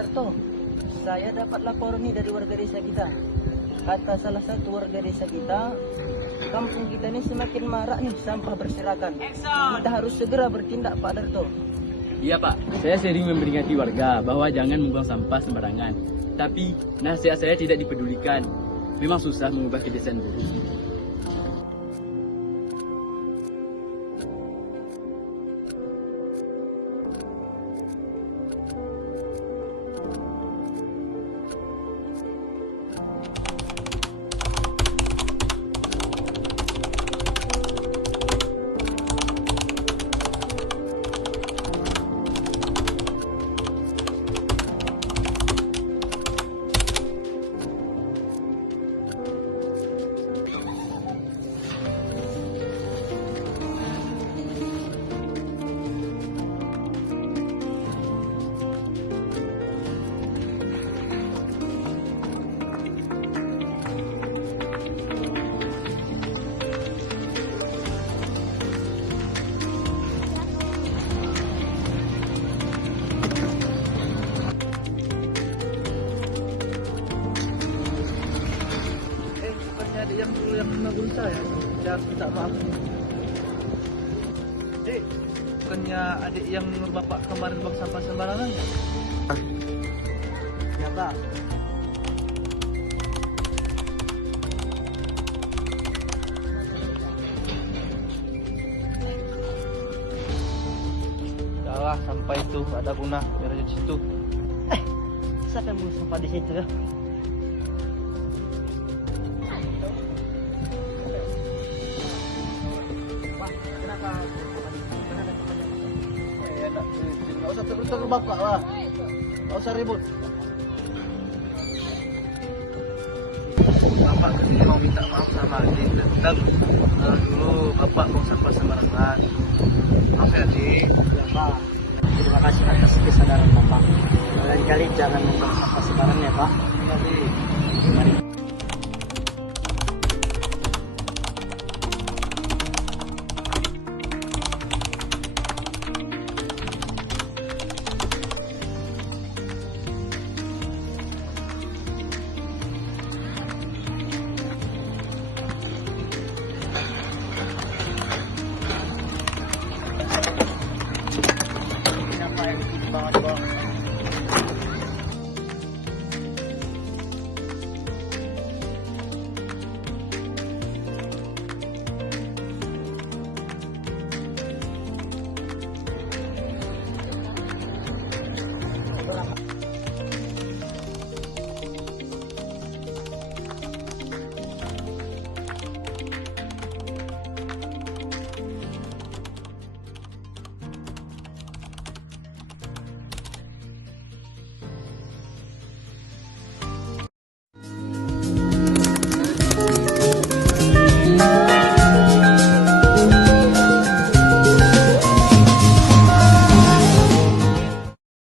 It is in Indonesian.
Darto, saya dapat laporan nih dari warga desa kita. Kata salah satu warga desa kita, kampung kita ini semakin marak nih sampah berserakan. Kita harus segera bertindak, Pak Darto. Iya Pak, saya sering memperingati warga bahwa jangan membuang sampah sembarangan. Tapi nasihat saya tidak dipedulikan. Memang susah mengubah kebiasaan buruk. Bukannya ada yang dulu yang menegur saya, saya minta maaf. Dek, bukannya adik yang bapak kemarin buang sampah sembarangan ya? Ya Pak. Udahlah, sampah itu ada guna, biar aja di situ. Siapa yang buang sampah di situ ya? Nggak usah terus ke bapak lah, nggak usah ribut. Bapak kesini mau minta maaf sama adik tentang dulu bapak mau sampah sembarangan. Maaf ya adik. Ya Pak, terima kasih atas kesadaran bapak. Lain kali jangan membuang sampah sembarangan ya Pak. Iya adik. Mari